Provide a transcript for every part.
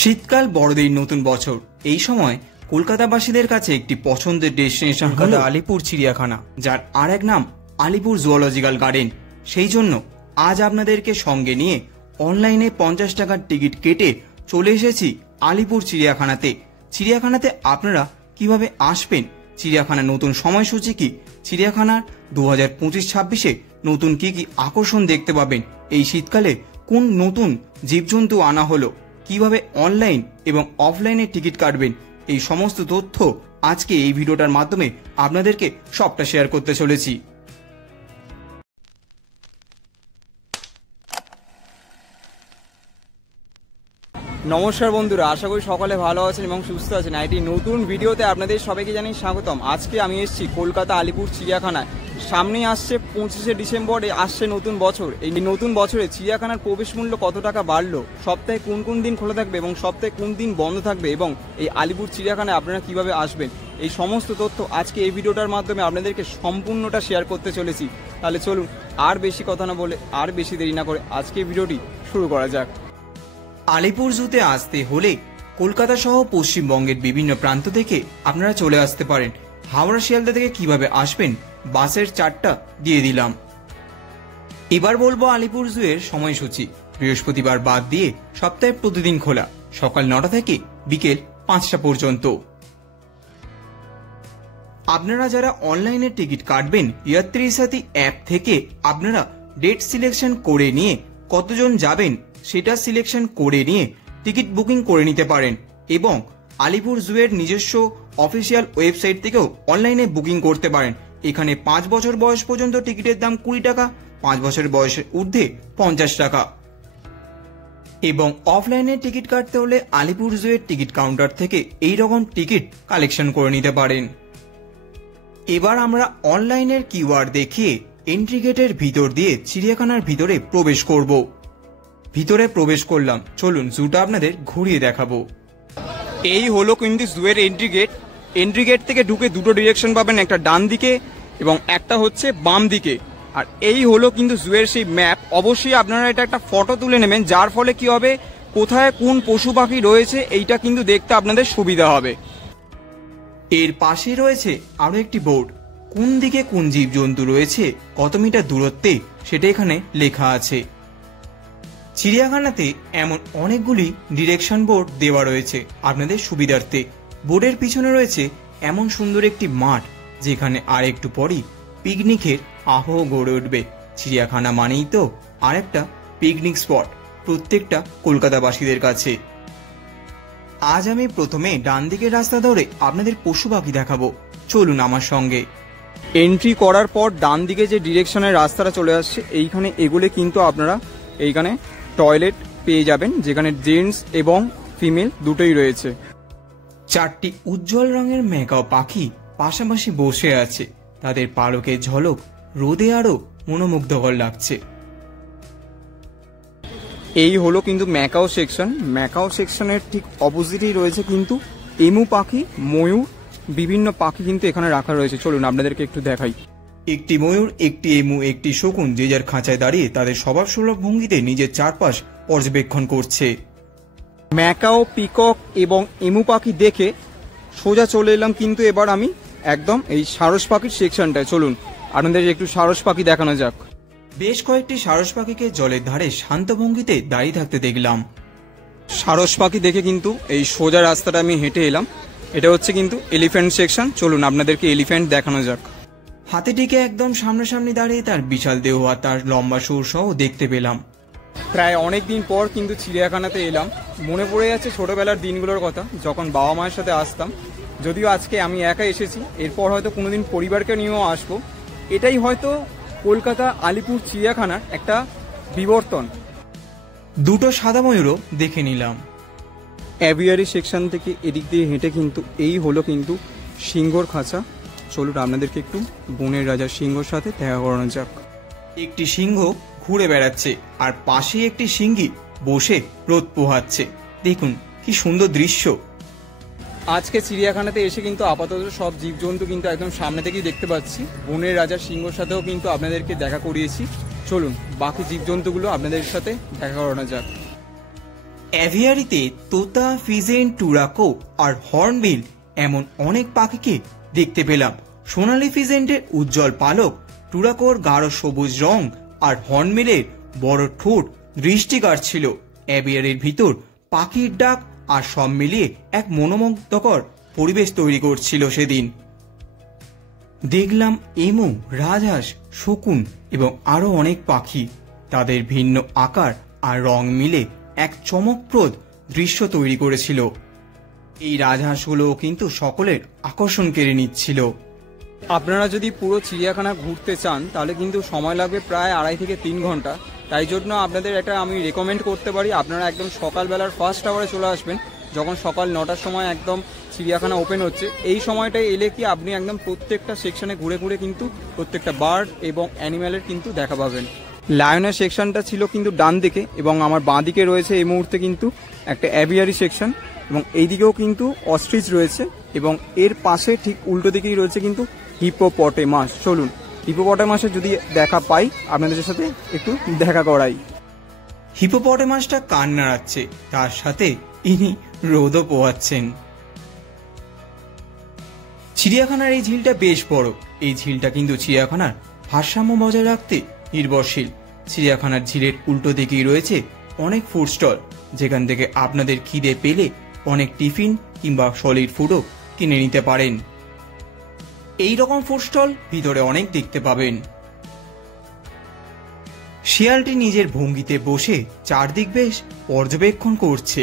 শীতকাল, বড়দিন, নতুন বছর, এই সময় কলকাতাবাসীদের কাছে একটি পছন্দের ডেস্টিনেশন হলো আলিপুর চিড়িয়াখানা, যার আর এক নাম আলিপুর জুওলজিক্যাল গার্ডেন। সেই জন্য আজ আপনাদেরকে সঙ্গে নিয়ে অনলাইনে 50 টাকার টিকিট কেটে চলে এসেছি আলিপুর চিড়িয়াখানাতে। চিড়িয়াখানাতে আপনারা কিভাবে আসবেন, চিড়িয়াখানার নতুন সময়সূচি কি, চিড়িয়াখানার 2025-26-এ নতুন কি কি আকর্ষণ দেখতে পাবেন, এই শীতকালে কোন নতুন জীবজন্তু আনা হলো, কিভাবে অনলাইন এবং অফলাইনে টিকিট কাটবেন, এই সমস্ত তথ্য আজকে এই ভিডিওটার মাধ্যমে আপনাদেরকে সবটা শেয়ার করতে চলেছি। নমস্কার বন্ধুরা, আশা করি সকলে ভালো আছেন এবং সুস্থ আছেন। একটি নতুন ভিডিওতে আপনাদের সবাইকে জানাই স্বাগতম। আজকে আমি এসেছি কলকাতা আলিপুর চিড়িয়াখানায়। সামনেই আসছে 25শে ডিসেম্বরে আসছে নতুন বছর। এই নতুন বছরে চিড়িয়াখানার প্রবেশ মূল্য কত টাকা বাড়লো, সপ্তাহে কোন কোন দিন খোলা থাকবে এবং সপ্তাহে কোন দিন বন্ধ থাকবে, এবং এই আলিপুর চিড়িয়াখানায় আপনারা কিভাবে আসবেন, এই সমস্ত তথ্য আজকে এই ভিডিওটার মাধ্যমে আপনাদেরকে সম্পূর্ণটা শেয়ার করতে চলেছি। তাহলে চলুন আর বেশি কথা না বলে, আর বেশি দেরি না করে আজকে ভিডিওটি শুরু করা যাক। আলিপুর জুতে আসতে হলে কলকাতা সহ পশ্চিমবঙ্গের বিভিন্ন প্রান্ত থেকে আপনারা চলে আসতে পারেন। হাওড়া শিয়ালদা থেকে কিভাবে আসবেন, বাসের চার্টটা দিয়ে দিলাম। এবার বলবো আলিপুর জুয়ের সময়সূচি। বৃহস্পতিবার বাদ দিয়ে সপ্তাহে প্রতিদিন খোলা, সকাল 9টা থেকে বিকেল 5টা পর্যন্ত। আপনারা যারা অনলাইনে টিকিট কাটবেন, ইয়াত্রী সাথী অ্যাপ থেকে আপনারা ডেট সিলেকশন করে নিয়ে কতজন যাবেন সেটা সিলেকশন করে নিয়ে টিকিট বুকিং করে নিতে পারেন, এবং আলিপুর জুয়ের নিজস্ব অফিসিয়াল ওয়েবসাইট থেকেও অনলাইনে বুকিং করতে পারেন। এখানে 5 বছর বয়স পর্যন্ত টিকিটের দাম 20 টাকা, 5 বছর বয়সের ঊর্ধ্বে 50 টাকা। এবং অফলাইনে টিকিট কাটতে হলে আলিপুর জুয়ের টিকিট কাউন্টার থেকে এই রকম টিকিট কালেকশন করে নিতে পারেন। এবার আমরা অনলাইনের কিওয়ার্ড দেখিয়ে এন্ট্রি গেটের ভিতর দিয়ে চিড়িয়াখানার ভিতরে প্রবেশ করব। ভিতরে প্রবেশ করলাম, চলুন জুটা আপনাদের ঘুরিয়ে দেখাবো। এই হলো কিন্তু জুয়ের এন্ট্রি গেট। এন্ট্রি গেট থেকে ঢুকে দুটো ডিরেকশন পাবেন, একটা ডান দিকে এবং একটা হচ্ছে বাম দিকে। আর এই হলো কিন্তু জুয়ের সেই ম্যাপ। অবশ্যই আপনারা এটা একটা ফটো তুলে নেবেন, যার ফলে কি হবে, কোথায় কোন পশু পাখি রয়েছে এইটা কিন্তু দেখতে আপনাদের সুবিধা হবে। এর পাশে রয়েছে আরো একটি বোর্ড, কোন দিকে কোন জীবজন্তু রয়েছে, কত মিটার দূরত্বে, সেটা এখানে লেখা আছে। চিড়িয়াখানাতে এমন অনেকগুলি ডিরেকশন বোর্ড দেওয়া রয়েছে আপনাদের সুবিধার্থে। বোর্ডের পিছনে রয়েছে এমন সুন্দর একটি মাঠ, যেখানে আর একটু পরই পিকনিকের আবহ গড়ে উঠবে। চিড়িয়াখানা মানেই তো আর একটা পিকনিক স্পট প্রত্যেকটা কলকাতাবাসীদের কাছে। আজ আমি প্রথমে ডান দিকের রাস্তা ধরে আপনাদের পশু পাখি দেখাবো, চলুন আমার সঙ্গে। এন্ট্রি করার পর ডান দিকে যে ডিরেকশনের রাস্তাটা চলে আসছে, এইখানে এগুলো কিন্তু আপনারা এইখানে টয়লেট পেয়ে যাবেন, যেখানে জেন্টস এবং ফিমেল দুটোই রয়েছে। 4টি উজ্জ্বল রঙের ম্যাকাও পাখি পাশাপাশি বসে আছে, তাদের পালকের ঝলক রোদে আরো মনোমুগ্ধকর লাগছে। এই হলো কিন্তু ম্যাকাও সেকশন। ম্যাকাও সেকশনের ঠিক অপোজিটেই রয়েছে কিন্তু এমু পাখি, ময়ূর, বিভিন্ন পাখি কিন্তু এখানে রাখা রয়েছে। চলুন আপনাদেরকে একটু দেখাই। একটি ময়ূর, একটি এমু, একটি শকুন যে যার খাঁচায় দাঁড়িয়ে তাদের স্বভাব সুলভ ভঙ্গিতে নিজের চারপাশ পর্যবেক্ষণ করছে। ম্যাকাও, পিকক এবং এমু পাখি দেখে সোজা চলে এলাম কিন্তু এবার আমি একদম এই সারস পাখির সেকশনটায়। চলুন আপনাদের একটু সারস পাখি দেখানো যাক। বেশ কয়েকটি সারস পাখিকে জলের ধারে শান্ত ভঙ্গিতে দাঁড়িয়ে থাকতে দেখলাম। সারস পাখি দেখে কিন্তু এই সোজা রাস্তাটা আমি হেঁটে এলাম। এটা হচ্ছে কিন্তু এলিফ্যান্ট সেকশন। চলুন আপনাদেরকে এলিফ্যান্ট দেখানো যাক। হাতিটিকে একদম সামনাসামনি দাঁড়িয়ে তার বিশাল দেহ আর তার লম্বা সুর সহ দেখতে পেলাম। প্রায় অনেক দিন পর কিন্তু চিড়িয়াখানাতে এলাম। মনে পড়ে যাচ্ছে ছোটবেলার দিনগুলোর কথা, যখন বাবা মায়ের সাথে আসতাম। যদিও আজকে আমি একা এসেছি, এরপর হয়তো কোনোদিন পরিবারকে নিয়েও আসবো। এটাই হয়তো কলকাতা আলিপুর চিড়িয়াখানার একটা বিবর্তন। দুটো সাদা ময়ূরও দেখে নিলাম। অ্যাভিয়ারি সেকশন থেকে এদিক দিয়ে হেঁটে কিন্তু এই হলো কিন্তু সিংহর খাঁচা। চলুন আপনাদেরকে একটু বনের রাজা সিংহর সাথে দেখা করানো যাক। একটি সিংহ ঘুরে বেড়াচ্ছে আর পাশেই একটি সিংহী বসে রোদ পোহাচ্ছে। দেখুন কি সুন্দর দৃশ্য। আজকে চিড়িয়াখানাতে এসে কিন্তু আপাতত সব জীবজন্তু কিন্তু একদম সামনে থেকেই দেখতে পাচ্ছি। বনের রাজা সিংহর সাথেও কিন্তু আপনাদেরকে দেখা করিয়েছি। চলুন বাকি জীবজন্তুগুলো আপনাদের সাথে দেখা করানো যাক। অ্যাভিয়ারিতে তোতা, ফিজেন, টুরাকো আর হর্নবিল এমন অনেক পাখিকে দেখতে পেলাম। সোনালী ফিজেন্টের উজ্জ্বল পালক, টুরাকোর গাঢ় সবুজ রং আর হর্নবিলের বড় ঠোঁট দৃষ্টি কাড়ছিল। অ্যাভিয়ারির ভিতর পাখির ডাক আর সব মিলিয়ে এক মনোমুগ্ধকর পরিবেশ তৈরি করছিল সেদিন। দেখলাম এমু, রাজহাঁস, শকুন এবং আরো অনেক পাখি। তাদের ভিন্ন আকার আর রং মিলে এক চমকপ্রদ দৃশ্য তৈরি করেছিল। এই রাজহাঁসগুলো কিন্তু সকলের আকর্ষণ কেড়ে নিচ্ছিল। আপনারা যদি পুরো চিড়িয়াখানা ঘুরতে চান তাহলে কিন্তু সময় লাগবে প্রায় 2.5 থেকে 3 ঘন্টা। তাই জন্য আপনাদের এটা আমি রেকমেন্ড করতে পারি, আপনারা একদম সকালবেলার ফার্স্ট আওয়ারে চলে আসবেন, যখন সকাল 9টার সময় একদম চিড়িয়াখানা ওপেন হচ্ছে। এই সময়টায় এলে কি আপনি একদম প্রত্যেকটা সেকশনে ঘুরে ঘুরে কিন্তু প্রত্যেকটা বার্ড এবং অ্যানিম্যালের কিন্তু দেখা পাবেন। লায়নের সেকশনটা ছিল কিন্তু ডান দিকে এবং আমার বাঁ দিকে রয়েছে এই মুহূর্তে কিন্তু একটা অ্যাভিয়ারি সেকশন, এবং এইদিকেও কিন্তু অস্ট্রিচ রয়েছে, এবং এর পাশে ঠিক উল্টো দিকেই রয়েছে কিন্তু হিপোপটেমাস। চলুন হিপোপটেমাসের যদি দেখা পাই আপনাদের সাথে একটু দেখা করাই। হিপোপটেমাসটা কান নাড়াচ্ছে, তার সাথে ইনি রোদও পোয়াচ্ছেন। চিড়িয়াখানার এই ঝিলটা বেশ বড়। এই ঝিলটা কিন্তু চিড়িয়াখানার ভারসাম্য বজায় রাখতে নির্ভরশীল। চিড়িয়াখানার ঝিলের উল্টো দিকেই রয়েছে অনেক ফুড স্টল, যেখান থেকে আপনাদের খিদে পেলে অনেক টিফিন কিংবা সলিড ফুডও কিনে নিতে পারেন। এই রকম ফুড স্টল ভিতরে অনেক দেখতে পাবেন। শিয়ালটি নিজের ভঙ্গিতে বসে চারদিক বেশ পর্যবেক্ষণ করছে।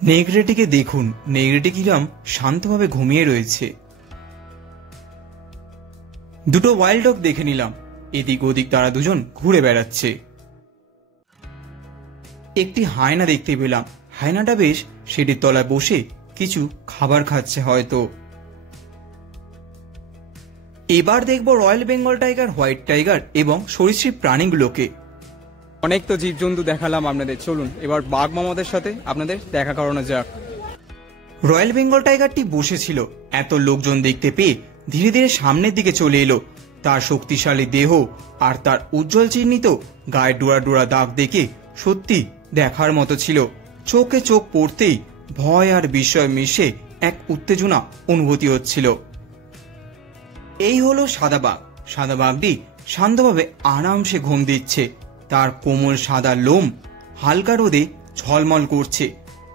নেকড়েটিকে দেখুন, নেকড়েটি কিরম শান্তভাবে ঘুমিয়ে রয়েছে। দুটো ওয়াইল্ড ডগ দেখে নিলাম, এদিক ওদিক তারা দুজন ঘুরে বেড়াচ্ছে। একটি হায়না দেখতে পেলাম, হায়নাটা বেশ সেটির তলায় বসে কিছু খাবার খাচ্ছে হয়তো। এবার দেখব royal Bengal tiger, white tiger এবং সরীসৃপ প্রাণীগুলোকে। অনেক তো জীবজন্তু দেখালাম আপনাদের, চলুন এবার বাঘ মামাদের সাথে আপনাদের দেখা করানো যাক। রয়্যাল বেঙ্গল টাইগারটি বসেছিল, এত লোকজন দেখতে পেয়ে ধীরে ধীরে সামনের দিকে চলে এলো। তার শক্তিশালী দেহ আর তার উজ্জ্বল চিহ্নিত গায়ে ডোরা ডোরা দাগ দেখে সত্যি দেখার মতো ছিল। চোখে চোখ পড়তেই ভয় আর বিস্ময় মিশে এক উত্তেজনা অনুভূতি হচ্ছিল। এই হলো সাদা বাঘ। সাদা বাঘটি শান্তভাবে আরামসে ঘুম দিচ্ছে। তার কোমল সাদা লোম হালকা রোদে ঝলমল করছে।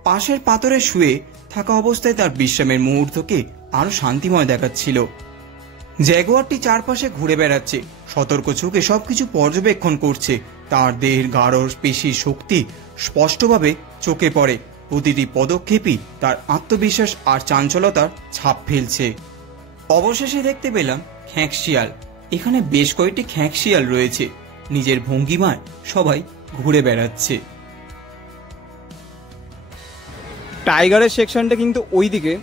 পাশের পাথরে শুয়ে থাকা অবস্থায় তার বিশ্রামের মুহূর্তকে আরো শান্তিময় দেখাচ্ছিল। জ্যাগুয়ারটি চারপাশে ঘুরে বেড়াচ্ছে, সতর্ক চোখে সবকিছু পর্যবেক্ষণ করছে। তার দেহের গাঢ় পেশি শক্তি স্পষ্টভাবে চোখে পড়ে। প্রতিটি পদক্ষেপই তার আত্মবিশ্বাস আর চাঞ্চলতার ছাপ ফেলছে। অবশেষে দেখতে পেলাম খ্যাঁক শিয়াল। এখানে বেশ কয়েকটি খ্যাঁক শিয়াল রয়েছে, নিজের ভঙ্গিমায় সবাই ঘুরে বেড়াচ্ছে। টাইগারের সেকশনটা কিন্তু ওইদিকে,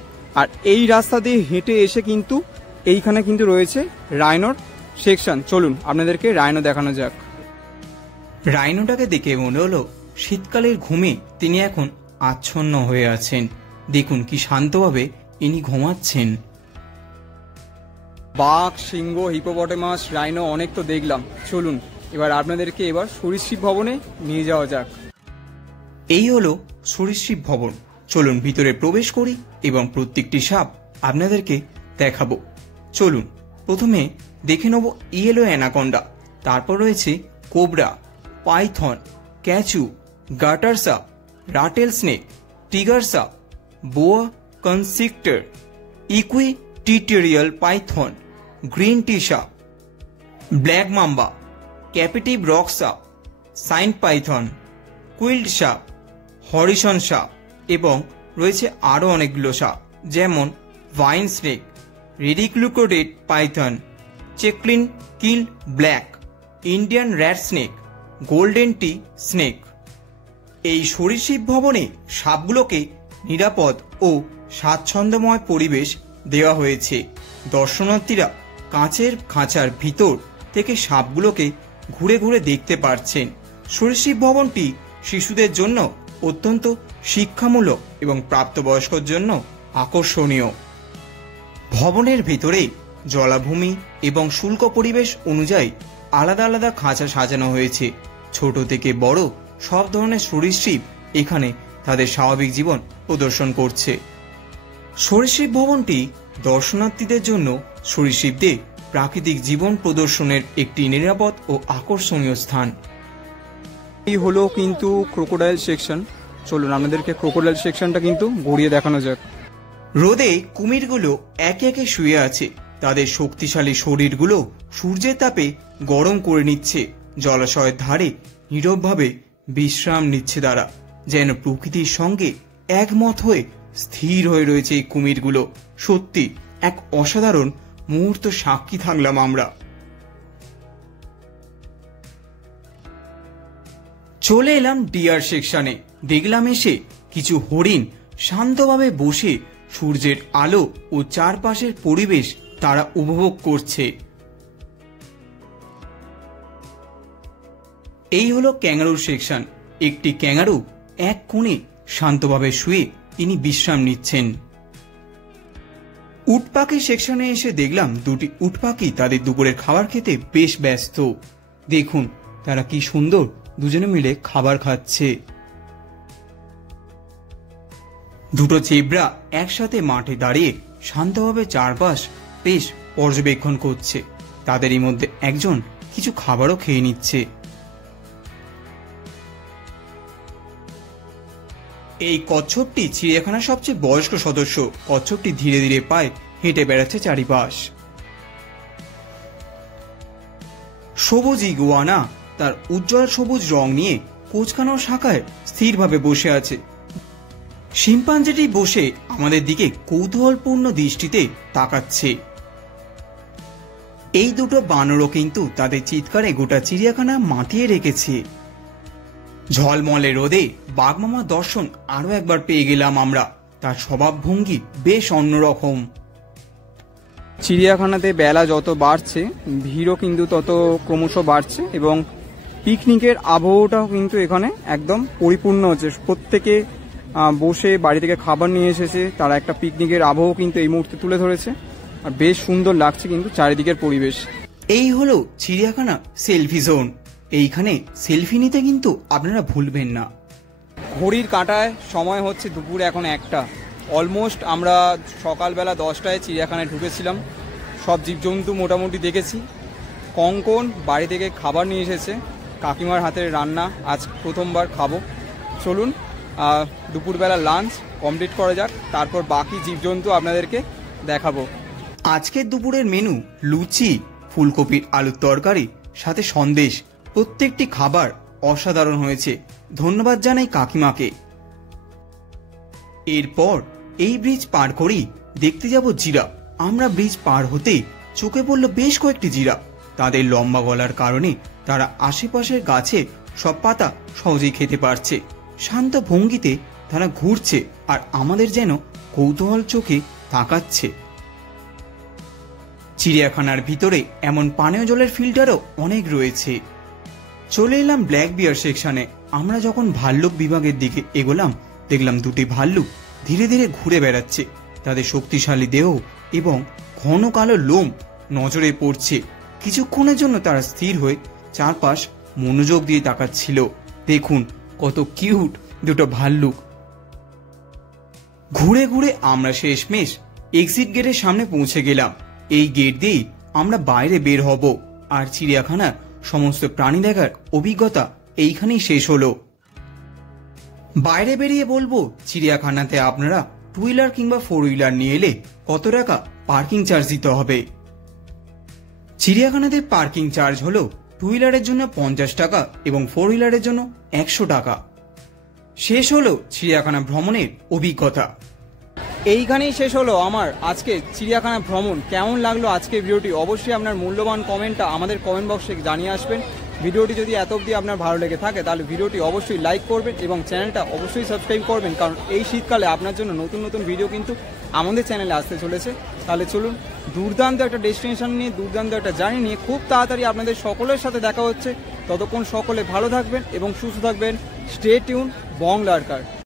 আর এই রাস্তা দিয়ে হেঁটে এসে কিন্তু এইখানে কিন্তু রয়েছে রাইনোর সেকশন। চলুন আপনাদেরকে রাইনো দেখানো যাক। রাইনোটাকে দেখে মনে হলো শীতকালের ঘুমে তিনি এখন আচ্ছন্ন হয়ে আছেন। দেখুন কি শান্তভাবে ইনি ঘুমাচ্ছেন। বাঘ, সিংহ, হিপোপটেমাস, রাইনো অনেক তো দেখলাম, চলুন এবার আপনাদেরকে এবার সরীসৃপ ভবনে নিয়ে যাওয়া যাক। এই হলো সরীসৃপ ভবন। চলুন ভিতরে প্রবেশ করি এবং প্রত্যেকটি সাপ আপনাদেরকে দেখাবো। চলুন প্রথমে দেখে নেব ইয়েলো অ্যানাকন্ডা, তারপর রয়েছে কোবরা, পাইথন, ক্যাচু, গাটার সাপ, রাটেল স্নেক, টিগার সাপ, boa constrictor, equatorial python, green tree সাপ, ব্ল্যাক মাম্বা, ক্যাপিটিভ রক সাপ, সাইন্ট পাইথন, কুইল্ড সাপ, হরিসন সাপ এবং রয়েছে আরও অনেকগুলো সাপ, যেমন ভাইন স্নেক, রেডিক্লুকোডেড python, checkered keelback, Indian rat snake, golden tree snake. এই সরীসৃপ ভবনে সাপগুলোকে নিরাপদ ও স্বাচ্ছন্দ্যময় পরিবেশ দেওয়া হয়েছে। দর্শনার্থীরা কাঁচের খাঁচার ভিতর থেকে সাপগুলোকে ঘুরে ঘুরে দেখতে পারছেন। সরীসৃপ ভবনটি শিশুদের জন্য অত্যন্ত শিক্ষামূলক এবং প্রাপ্তবয়স্কর জন্য আকর্ষণীয়। ভবনের ভিতরে জলাভূমি এবং শুল্ক পরিবেশ অনুযায়ী আলাদা আলাদা খাঁচা সাজানো হয়েছে। ছোট থেকে বড় সব ধরনের সরীসৃপ এখানে তাদের স্বাভাবিক জীবন প্রদর্শন করছে। সরীসৃপ ভবনটি দর্শনার্থীদের জন্য সরীসৃপদের প্রাকৃতিক জীবন প্রদর্শনের একটি নিরাপদ ও আকর্ষণীয় স্থান। এই হলো কিন্তু ক্রোকোডাইল সেকশন। চলুন আমাদেরকে ক্রোকোডাইল সেকশনটা কিন্তু ঘুরিয়ে দেখানো যাক। রোদে কুমিরগুলো একে একে শুয়ে আছে, তাদের শক্তিশালী শরীরগুলো সূর্যের তাপে গরম করে নিচ্ছে। জলাশয়ের ধারে নীরবভাবে বিশ্রাম নিচ্ছে তারা, যেন প্রকৃতির সঙ্গে একমত হয়ে স্থির হয়ে রয়েছে এই কুমিরগুলো। সত্যি এক অসাধারণ মুহূর্ত সাক্ষী থাকলাম আমরা। চলে এলাম ডিয়ার সেকশনে। দেখলাম এসে কিছু হরিণ শান্তভাবে বসে সূর্যের আলো ও চারপাশের পরিবেশ তারা উপভোগ করছে। এই হলো ক্যাঙ্গারুর সেকশন। একটি ক্যাঙ্গারু এক কোণে শান্তভাবে শুয়ে তিনি বিশ্রাম নিচ্ছেন। উট পাখি সেকশনে এসে দেখলাম দুটি উট পাখি তাদের দুপুরের খাবার খেতে বেশ ব্যস্ত। দেখুন তারা কি সুন্দর দুজনে মিলে খাবার খাচ্ছে। দুটো জেব্রা একসাথে মাঠে দাঁড়িয়ে শান্তভাবে চারপাশ বেশ পর্যবেক্ষণ করছে। তাদেরই মধ্যে একজন কিছু খাবারও খেয়ে নিচ্ছে। এই কচ্ছপটি চিড়িয়াখানার সবচেয়ে বয়স্ক সদস্য। কচ্ছপটি ধীরে ধীরে পায়ে হেঁটে বেড়াচ্ছে চারিপাশ। সবুজ ইগুয়ানা তার উজ্জ্বল সবুজ রং নিয়ে কোঁচকানো শাখায় স্থিরভাবে বসে আছে। শিম্পাঞ্জিটি বসে আমাদের দিকে কৌতূহলপূর্ণ দৃষ্টিতে তাকাচ্ছে। এই দুটো বানরও কিন্তু তাদের চিৎকারে গোটা চিড়িয়াখানা মাতিয়ে রেখেছে। ঝলমলে রোদে বাঘমামার দর্শন আরো একবার পেয়ে গেলাম আমরা। তার স্বভাব ভঙ্গি বেশ অন্যরকম। চিড়িয়াখানাতে বেলা যত বাড়ছে ভিড়ও কিন্তু তত ক্রমশ বাড়ছে এবং পিকনিকের আবহটাও কিন্তু এখানে একদম পরিপূর্ণ হচ্ছে। প্রত্যেকে বসে বাড়ি থেকে খাবার নিয়ে এসেছে, তারা একটা পিকনিকের আবহ কিন্তু এই মুহূর্তে তুলে ধরেছে। আর বেশ সুন্দর লাগছে কিন্তু চারিদিকের পরিবেশ। এই হলো চিড়িয়াখানা সেলফি জোন। এইখানে সেলফি নিতে কিন্তু আপনারা ভুলবেন না। ঘড়ির কাঁটায় সময় হচ্ছে দুপুর এখন 1টা। অলমোস্ট আমরা সকালবেলা 10টায় চিড়িয়াখানায় ঢুকেছিলাম। সব জীবজন্তু মোটামুটি দেখেছি। কঙ্কন বাড়ি থেকে খাবার নিয়ে এসেছে, কাকিমার হাতের রান্না আজ প্রথমবার খাবো। চলুন দুপুরবেলা লাঞ্চ কমপ্লিট করা যাক, তারপর বাকি জীবজন্তু আপনাদেরকে দেখাবো। আজকের দুপুরের মেনু লুচি, ফুলকপির আলুর তরকারি, সাথে সন্দেশ। প্রত্যেকটি খাবার অসাধারণ হয়েছে। ধন্যবাদ জানাই কাকিমাকে। এরপর এই ব্রিজ পার করেই দেখতে যাব জিরাফ। আমরা ব্রিজ পার হতে চোখে পড়ল বেশ কয়েকটি জিরাফ। তাদের লম্বা গলার কারণে তারা আশেপাশের গাছে সব পাতা সহজেই খেতে পারছে। শান্ত ভঙ্গিতে তারা ঘুরছে আর আমাদের যেন কৌতূহল চোখে তাকাচ্ছে। চিড়িয়াখানার ভিতরে এমন পানীয় জলের ফিল্টারও অনেক রয়েছে। চলে এলাম ব্ল্যাক বিয়ার সেকশনে। আমরা যখন ভাল্লুক বিভাগের দিকে এগোলাম দেখলাম দুটি ভাল্লুক ধীরে ধীরে ঘুরে বেড়াচ্ছে। তাদের শক্তিশালী দেহ এবং ঘন কালো লোম নজরে পড়ছে। কিছুক্ষণের জন্য তারা স্থির হয়ে চারপাশ মনোযোগ দিয়ে তাকাচ্ছিল। দেখুন কত কিউট দুটো ভাল্লুক। ঘুরে ঘুরে আমরা শেষমেশ এক্সিট গেটের সামনে পৌঁছে গেলাম। এই গেট দিয়েই আমরা বাইরে বের হব আর চিড়িয়াখানার সমস্ত প্রাণী দেখার অভিজ্ঞতা এইখানেই শেষ হলো। বাইরে বেরিয়ে বলবো চিড়িয়াখানাতে আপনারা 2 হুইলার কিংবা 4 হুইলার নিয়ে এলে কত টাকা পার্কিং চার্জ দিতে হবে। চিড়িয়াখানাতে পার্কিং চার্জ হলো 2 হুইলারের জন্য 50 টাকা এবং 4 হুইলারের জন্য 100 টাকা। শেষ হলো চিড়িয়াখানা ভ্রমণের অভিজ্ঞতা। এইখানেই শেষ হলো আমার আজকে চিড়িয়াখানা ভ্রমণ। কেমন লাগলো আজকের ভিডিওটি অবশ্যই আপনার মূল্যবান কমেন্টটা আমাদের কমেন্ট বক্সে জানিয়ে আসবেন। ভিডিওটি যদি এত অবধি আপনার ভালো লেগে থাকে তাহলে ভিডিওটি অবশ্যই লাইক করবেন এবং চ্যানেলটা অবশ্যই সাবস্ক্রাইব করবেন, কারণ এই শীতকালে আপনার জন্য নতুন নতুন ভিডিও কিন্তু আমাদের চ্যানেলে আসতে চলেছে। তাহলে চলুন দুর্দান্ত একটা ডেস্টিনেশন নিয়ে, দুর্দান্ত একটা জার্নি নিয়ে খুব তাড়াতাড়ি আপনাদের সকলের সাথে দেখা হচ্ছে। ততক্ষণ সকলে ভালো থাকবেন এবং সুস্থ থাকবেন। স্টে টিউন বং লার্কার।